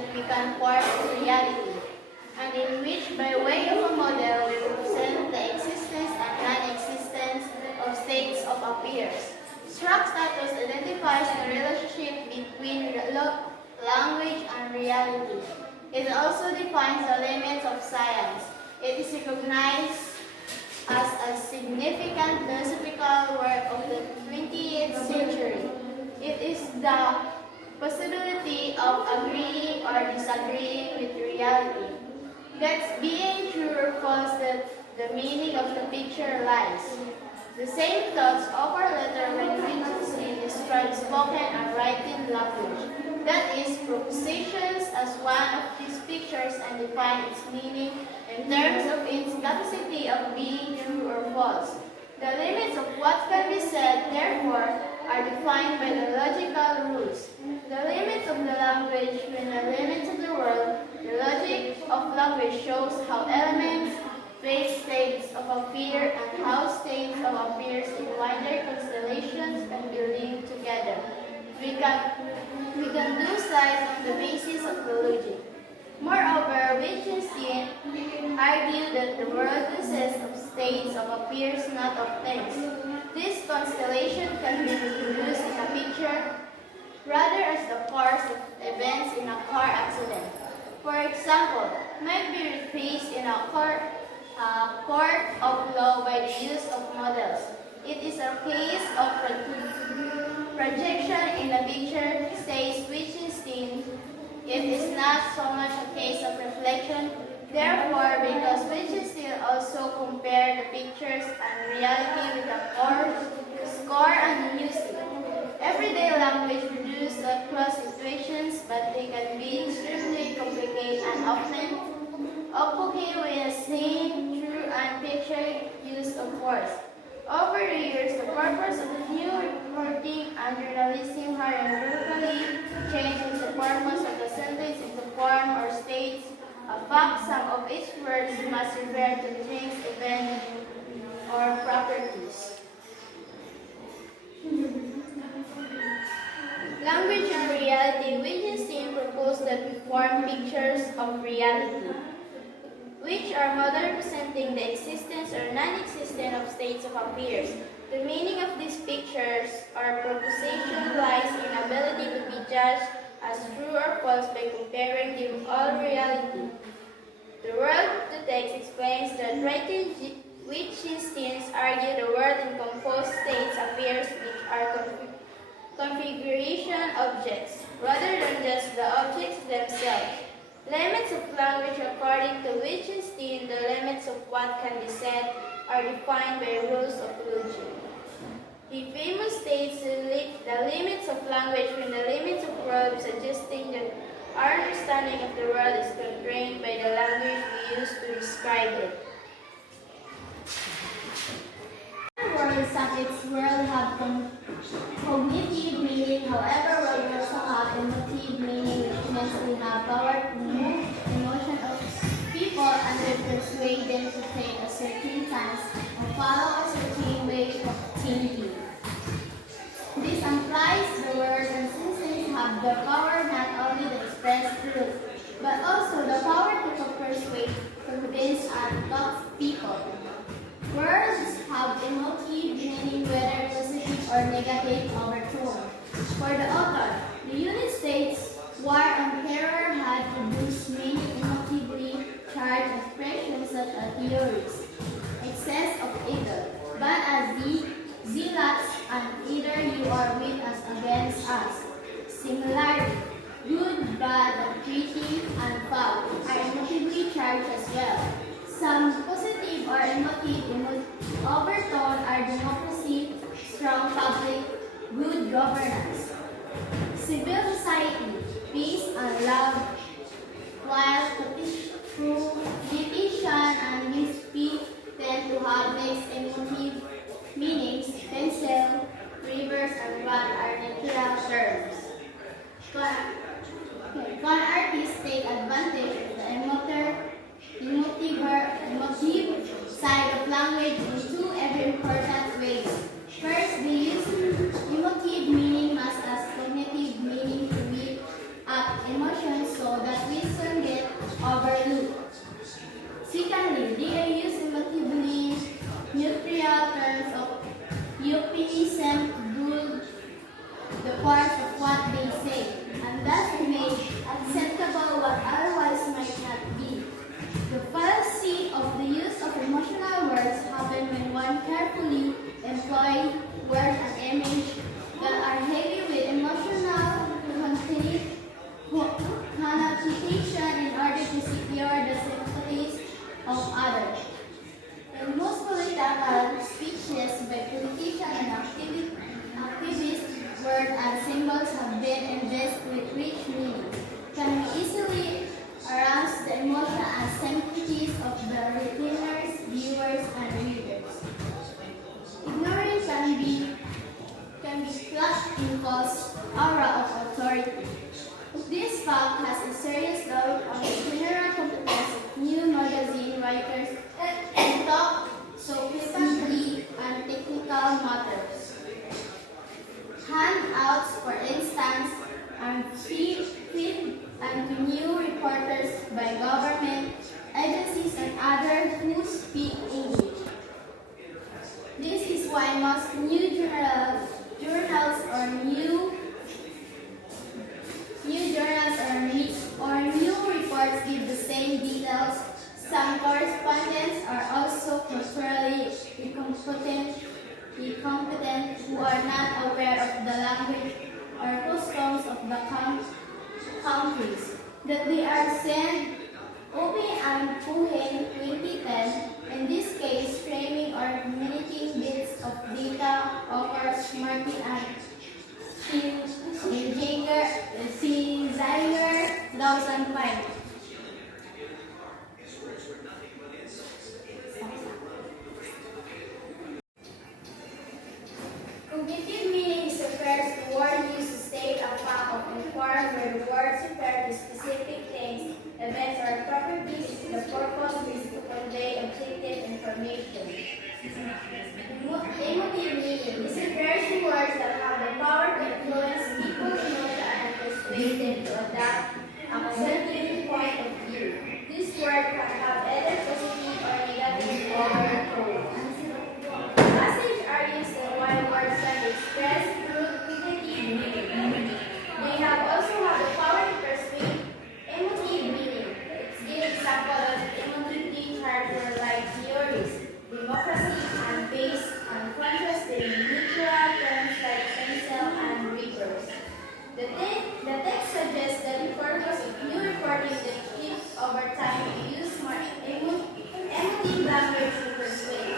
that we can form in reality, and in which by way of a model we represent the existence and non-existence of states of affairs. Struck status identifies the relationship between language and reality. It also defines the limits of science. It is recognized as a significant philosophical work of the 20th century. It is the possibility of agreeing or disagreeing with reality. That's being true or false that the meaning of the picture lies. The same thoughts occur later when Wittgenstein describes spoken and written language. That is, propositions as one of these pictures and define its meaning in terms of its capacity of being true or false. The limits of what can be said, therefore, are defined by the logical rules. The limits of the language when the limits of the world. The logic of language shows how elements face states of appear and how states of affairs in wider constellations can be linked together. We can do slides on the basis of the logic. Moreover, Wittgenstein argued that the world consists of states of affairs, not of things. This constellation can be reproduced in a picture rather as the course of events in a car accident. For example, might be replaced in a court of law by the use of models. It is a case of projection in the picture, says Wittgenstein. It is not so much a case of reflection. Therefore, because Wittgenstein also compared the pictures and reality with a score and music. Everyday language produces across situations, but they can be extremely complicated and often okay with the same true and picture use of words. Over the years, the purpose of new reporting and journalism have empirically changed the purpose of the sentence into form or states. A fact, some of its words must refer to things, events, or properties. Language and reality. Wittgenstein proposed that we form pictures of reality, which are models representing the existence or non-existence of states of affairs. The meaning of these pictures or proposition lies in ability to be judged as true or false by comparing them with all reality. The world to text explains that writing Wittgenstein argued the world in composed states affairs which are configuration objects, rather than just the objects themselves. Limits of language. According to Wittgenstein, the limits of what can be said are defined by rules of logic. He famously states the limits of language when the limits of world, suggesting that our understanding of the world is constrained by the language we use to describe it. Words of its world have cognitive meaning, however, words also have emotive meaning, which means we have power to move emotion of people and to persuade them to take a certain stance or follow a certain way of thinking. This implies the words and senses have the power not only to express truth, but also the power to persuade, convince, and talk people. Words have emotive meaning, whether positive or negative overtone. For the author, the United States War on Terror had produced many emotively charged expressions such as theories, excess of evil, but as zealots, and either you are with us against us. Similarly, good, bad, pretty, and foul are emotively charged as well. Some positive or emotive overtone are democracy, strong public, good governance, civil society, peace and love, while petition and mispeak tend to have mixed emotive meanings. Pencil, rivers, and run are natural terms. Con artists take advantage of the emotive side of language in two very important ways. First, they use emotive meaning as cognitive meaning to build up emotions so that feed and to new reporters by government agencies and others who speak English. This is why most new journals or new reports give the same details. Some correspondents are also culturally incompetent who are not aware of the language or customs of the countries that they are sent. Ope and Puhen 2010, in this case, framing or communicating bits of data occurs Martin and Zinger 2005. Cognitive meaning refers to word used to state a fact of inform where the words refer to specific things, events, or properties. The purpose is to convey objective information. Emotive meaning. This refers to words that have the power to influence people's emotion and persuade them to adopt a certain point of view. This word can have either positive or negative overtone. Passages are used why words can express through cognitive meaning. They also have the power to persuade. Emotive meaning. Let's give example of emotive character-like theories. Democracy and based on contrast in neutral terms like pencil and reverse. The text suggests that the purpose of new recording that shifts over time to use more emotive language to persuade.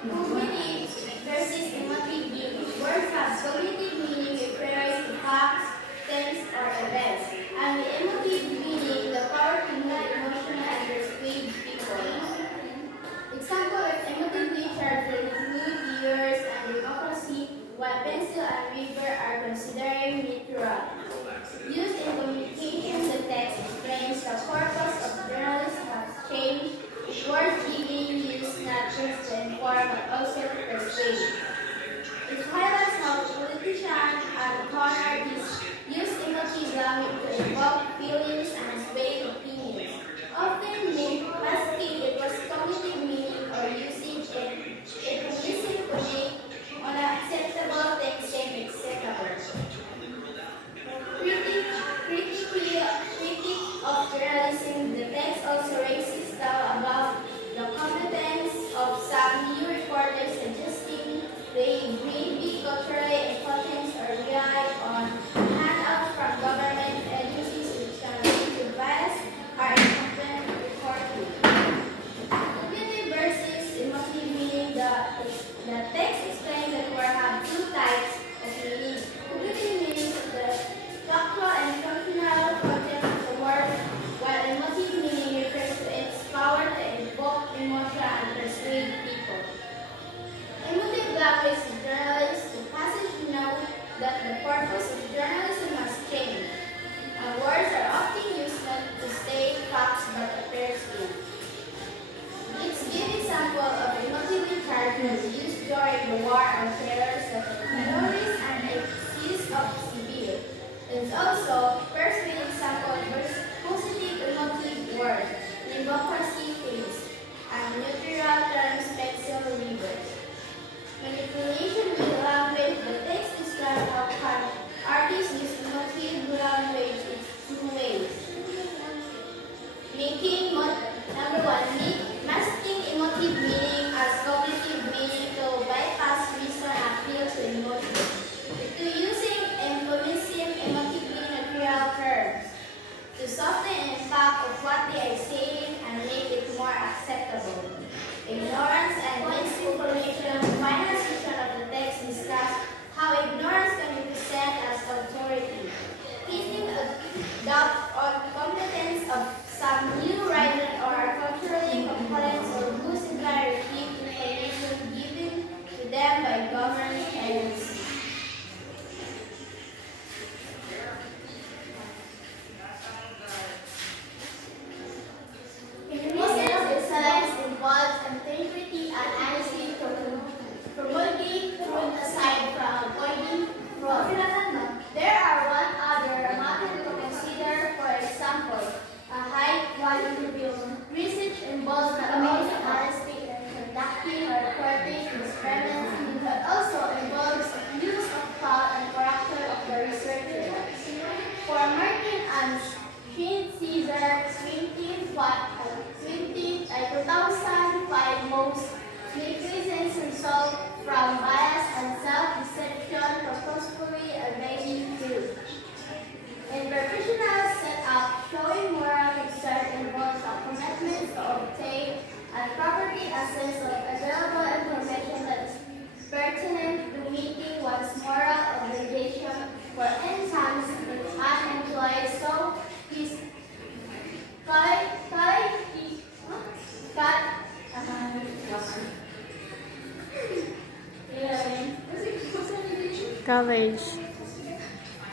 Cognitive versus emotive meaning. Words have cognitive meaning referring to facts, things, or events, and the emotive meaning the power to move emotional and persuade people. Example of emotive characters include years and democracy, while pencil and river are considered neutral. Used in communication, the text explains the purpose of journalism has changed. Words being used not just to inform but also to persuade. It highlights how politicians and monarchies use emotive language to evoke feelings and sway opinions, often masking it was cognitive meaning or using a convincing connect on acceptable text and acceptable. Critique of journalism, the text also raises doubt about the competence of some new reporters, suggesting they may be culturally important or rely on handouts from government agencies which can lead to bias or incompetent reporting. Cognitive versus emotive meaning, the text explains that words have two types of meaning. Cognitive meaning is the factual and functional content of the word, while emotive meaning refers to its power to evoke emotion and persuade people. Emotive language is journalists. The passage note that the purpose of journalism has changed. Words are often used not to state facts but to persuade. Let's give example of emotive characters used during the war on terror such as terrorists and exist of civil. There's also persuade example versus positive emotive words, democracy please, and neutral terms pencil reverse. Manipulation with language, the text describes how artists use emotive language in two ways. Number one, masking emotive meaning as cognitive meaning to bypass reason and appeal to emotion. To using influencing emotively neutral terms to soften the impact of what they are saying and make it more acceptable. Ignorance and misinformation. The final section of the text discusses how ignorance can be presented as authority, casting a doubt on competence of some new writer or culturally components or who simply repeat information given to them by government agencies. Communication excellence involves integrity and honesty to year 2005, most negligence result from bias and self-deception purposefully evading truth. In professional setup, showing moral concern involves a commitment to obtain and properly assess of available information that is pertinent to meeting one's moral obligation. For instance, if an employee so his Courage.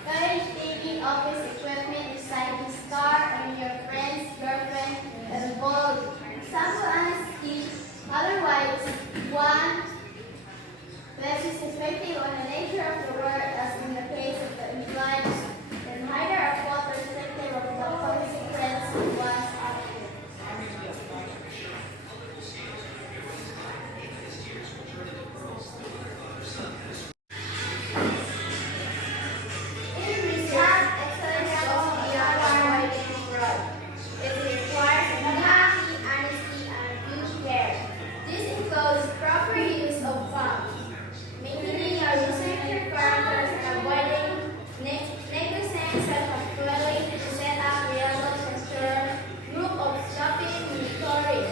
taking office equipment inside his car or your friend's girlfriend involved. Example honesty. Otherwise, one less is suspecting on the nature of the work, as in the case of the implied, and neither a full perspective of the consequence of one's action. In research, excellence goes beyond avoiding fraud. It requires empathy, honesty, and due care. This includes proper use of funds, maintaining your researcher characters, and avoiding negligence such as failing to set up reliable secure group of shopping monitoring.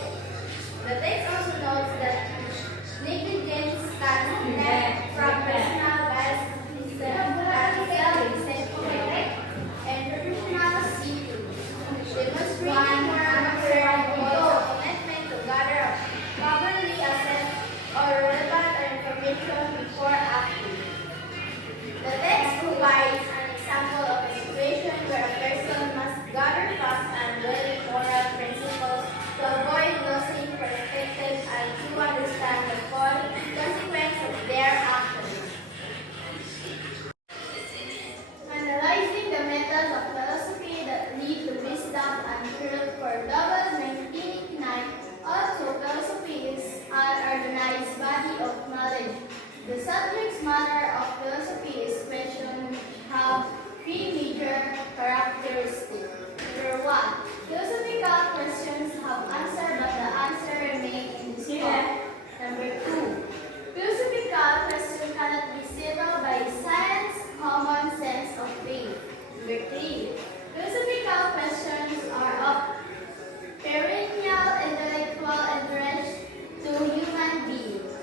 The text also notes that negligence can stem from personal bias, and professional seeking. Demonstrating moral concern involves a commitment to gather properly assess or relevant information before acting. The text provides an example of a situation where a person must gather facts and weigh moral principles to avoid losing perspective and to understand the full consequence of their actions. Analyzing the methods of philosophy that lead to wisdom and truth for double 1989. Also, philosophy is an organized body of knowledge. The subject matter of philosophy is questions which have three major characteristics. Number one, philosophical questions have answer, but the answer remains in dispute. Number two, philosophical questions cannot be settled by science, common sense, or faith. Number three, philosophical questions are of perennial intellectual interest to human beings.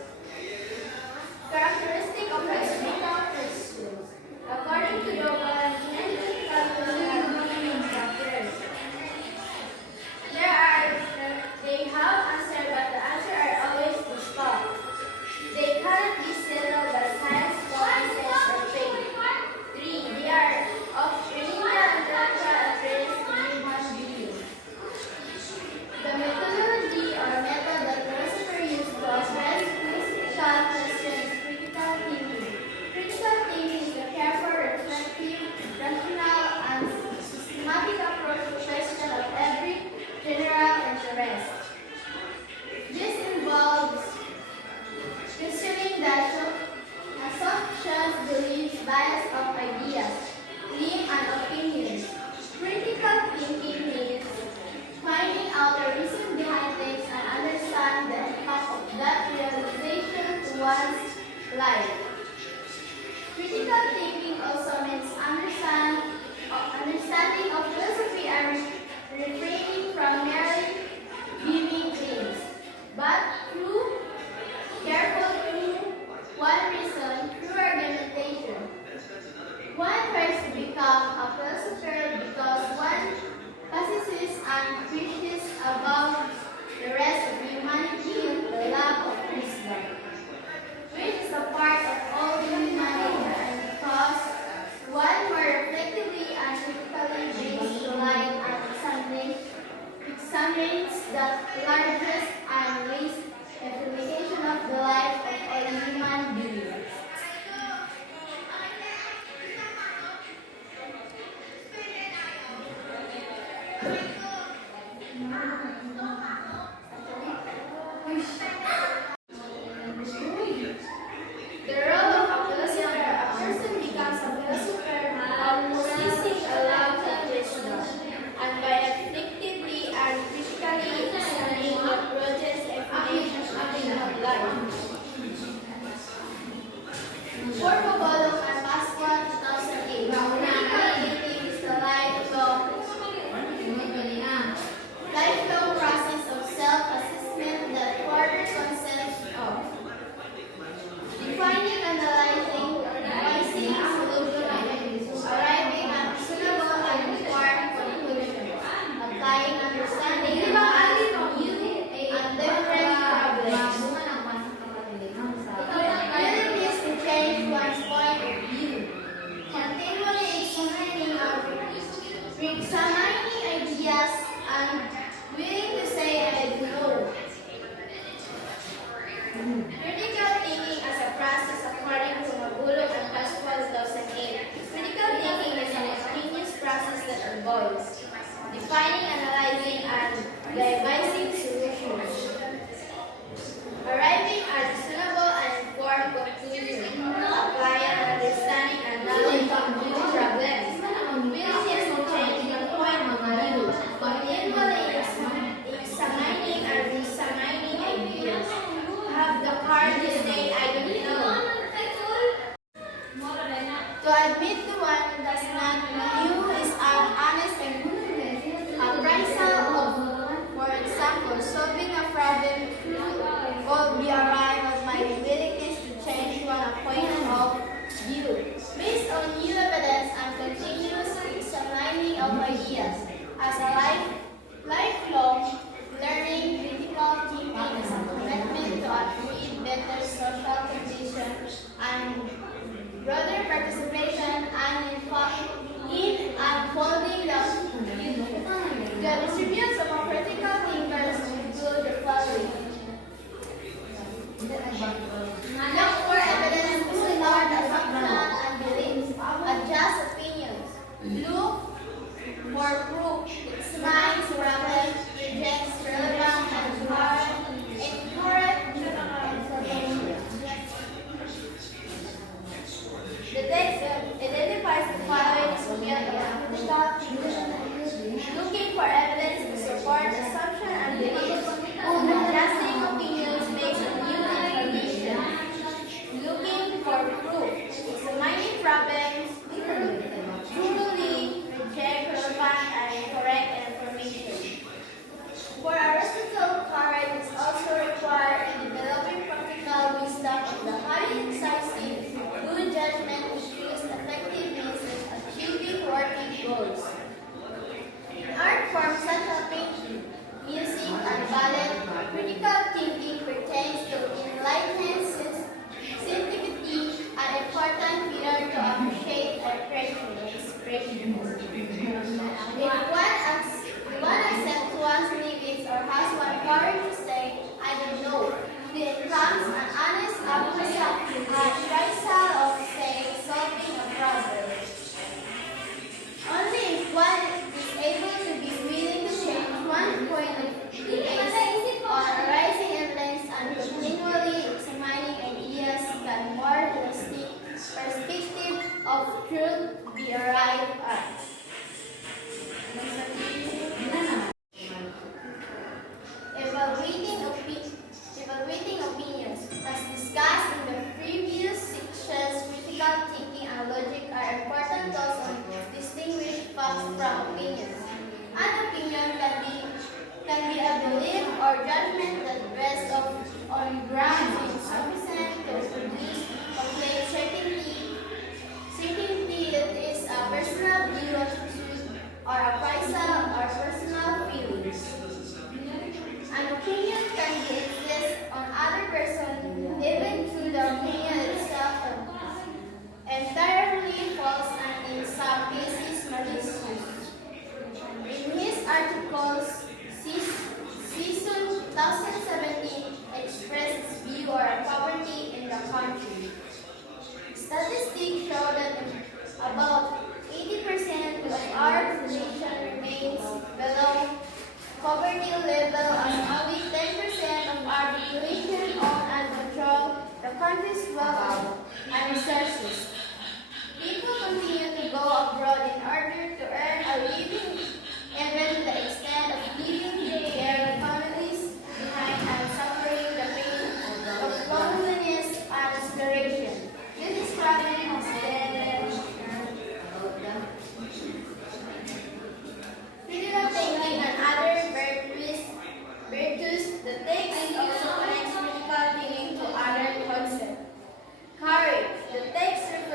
Characteristic of philosophical questions. According to Dogan, they have answer, but the answer are always to stop. They cannot be settled by science, common sense, or faith. 3. They are of perennial intellectual interest to human beings. The methodology or method that philosophers use to address philosophical questions is critical thinking. Critical thinking is a careful, reflective, rational, and systematic approach to question of every general interest. This involves questioning the assumptions, beliefs, bias of ideas, claims, and opinions. Critical thinking means finding out the reason behind things and understand the impact of that realization to one's life. Critical thinking also means understanding of philosophy and refraining from merely viewing things, but through one reason, through argumentation. One tries to become a philosopher because one possesses and preaches above the rest of humanity the love of wisdom, which is a part of all human nature, and because one more reflectively and critically based life and examines the largest and least implication of the life of all human beings. The role of a philosopher, a person becomes a philosopher by possessing a love of wisdom, and by examining ideas and willing to say I don't know. Critical thinking as a process according to Magulo and Pascual 2008. Critical thinking is an continuous process that involves defining, analyzing, and devising solutions, arriving at reasonable and informed conclusions, applying understanding and knowledge to new problems, willingness to change the point of view, continually examining and re-examining ideas, have the courage to say I don't know, to admit to one who does not know is an honest appraisal of, for example, solving a problem will be arrived by willingness to change one point of view, based on new evidence and continuous examining of ideas. As a lifelong learning, critical thinking is a commitment to achieve better social conditions and broader participation and in unfolding the future. The attributes of a critical thinkers include the following. Look for evidence to support assumptions and beliefs. Adjust opinions. Look for proof. Examine problems. Rejects relevant and hard. Incorrect information. The text identifies the following aspects of critical thinking: looking for evidence to support assumption and beliefs, adjusting opinions based on new information, looking for proof, examining problems thoroughly, reject relevant and incorrect information. For Aristotle, courage is also required in developing practical wisdom of the highly exercising good judgment issues effectiveness in achieving working goals. In art forms such as painting, music, and ballet, critical thinking pertains to enlightened sensitivity, an important feature to appreciate expression. If one accepts one's limits or has one courage to say, I don't know, then comes an honest appraisal of, say, solving a problem. Only if one is able to be willing to change one point of view based on arising evidence and continually examining ideas can more holistic perspective of truth be arrived at. Evaluating opinions. As discussed in the previous sections, critical thinking and logic are important tools to distinguish facts from opinions. An opinion can be a belief or judgment that rests on grounds insufficient to produce complete certainty. Certainty is a personal view of truth or appraisal or personal feelings. An opinion can exist on other person even through the opinion itself entirely false and in some cases malicious. In his articles, season 2017 expressed his view on poverty in the country. Statistics show that about 80% of our population remains below poverty level and only 10% of our population own and control the country's wealth and resources. People continue to go abroad in order to earn a living, even to the extent of leaving their families behind and suffering the pain of loneliness and desperation. This is problem has critical thinking and other virtues. The text also connects critical thinking to other concepts. Courage. The text refers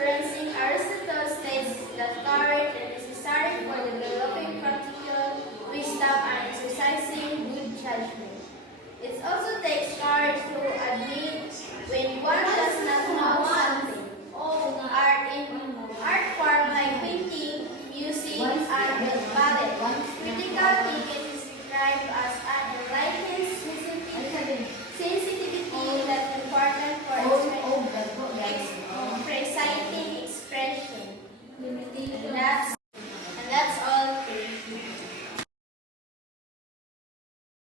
described as